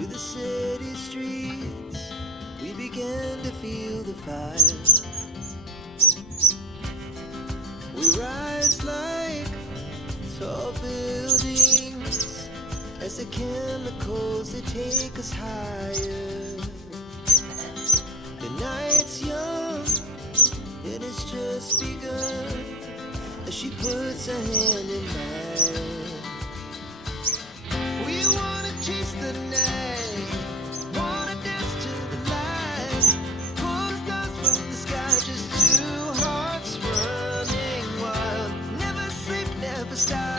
to the city streets, we began to feel the fire. We rise like tall buildings as the chemicals, they take us higher. The night's young, and it's just begun, as she puts her hand in mine. We wanna chase the night, wanna dance to the light, pull stars from the sky, just two hearts running wild. Never sleep, never stop.